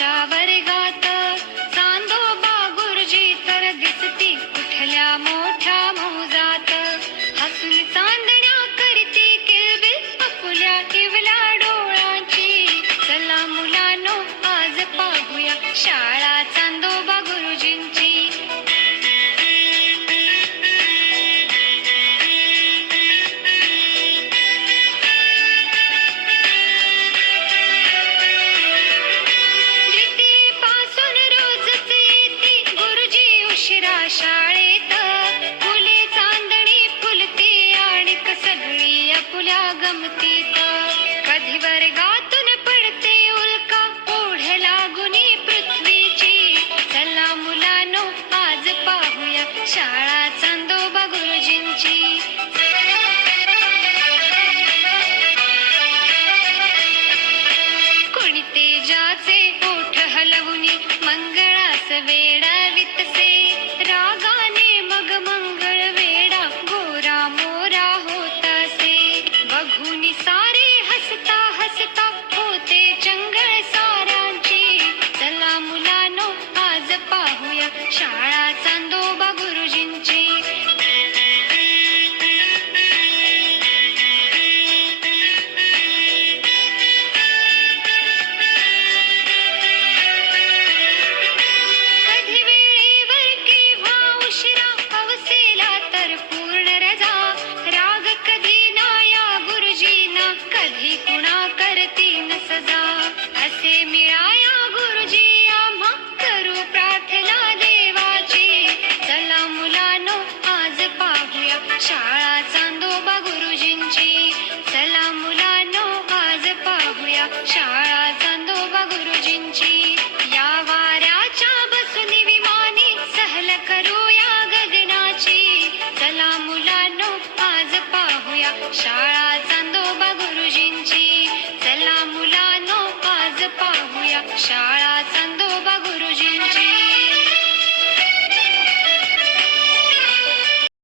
आजच्या वर्गात चांदोबा गुरुजी तर दिसती कुठल्या मोठ्या मौजात. हसून चांदण्या करती किलबिल आपुल्या इवल्या डोळ्यांची. चला मुलांनो आज पाहूया शाळा चांदोबा गुरुजींची. शाळेत फुले चांदणी फुलती आणि सगळी आपुल्या गमतीत. कधी वर्गातून पडते उल्का ओढ लागुनी पृथ्वीची. चला मुलांनो आज पाहूया शाळा चांदोबा गुरुजींची. कोणी तेजाचे ओठ हलवुनी मंगळास वेडावितसे. रागाने मग मंगळ वेडा गोरा मोरा होतसे. बघुनी सारे हसता हसता होते चंगळ साऱ्यांची. चला मुलांनो आज पाहूया शाळा चांदोबा गुरुजींची. कधी कुणा करती न सजा असे मिळाया गुरुजी आम्हा करू प्रार्थना देवाची. चला मुलांनो आज पाहूया शाळा चांदोबा गुरुजींची. चला मुलांनो आज पाहूया शाळा चांदोबा गुरुजींची. या वाऱ्याच्या बसून विमानी सहल करूया गगनाची. चला मुलांनो आज पाहूया शाळा